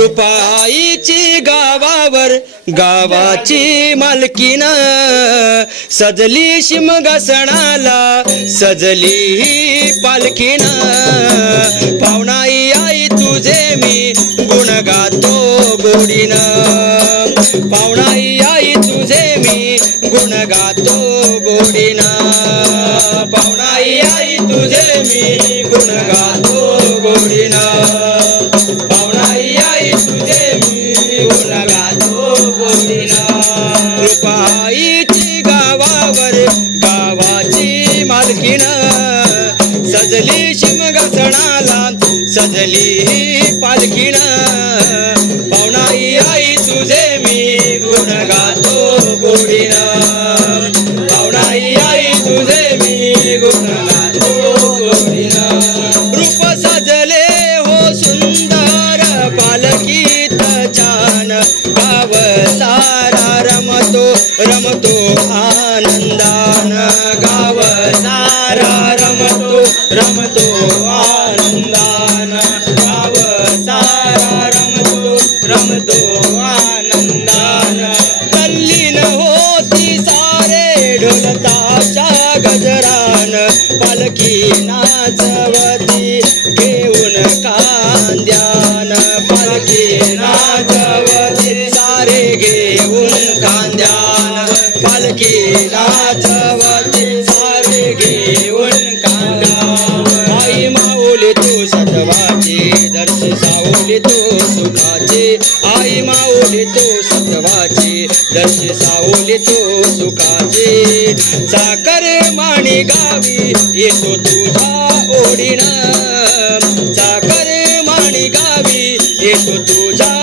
रुपाईची गावावर गावाची मालकीन. सजली शिमगासणाला सजली पालखीन. पाहुणाई आई तुझे मी गुण गातो गोडीन. पाहुणाई आई तुझे मी गुण गातो गोडीन. पाहुणाई आई तुझे मी गुण गातो शिमगसणाला सजली पालखीण पालखीन आई तुझे मी गुण गातो गोडीन पाहुणाई आई तुझे मी गुण गातो गोडीन रूप सजले हो सुंदर पालखीत छान. गाव सारा रमतो रमतो आनंदान दर्शी सावली तू सुखाची. आई सावली साकर माणी गावी येतो तुझा ओढीन. साकर माणी गावी येतो तुझा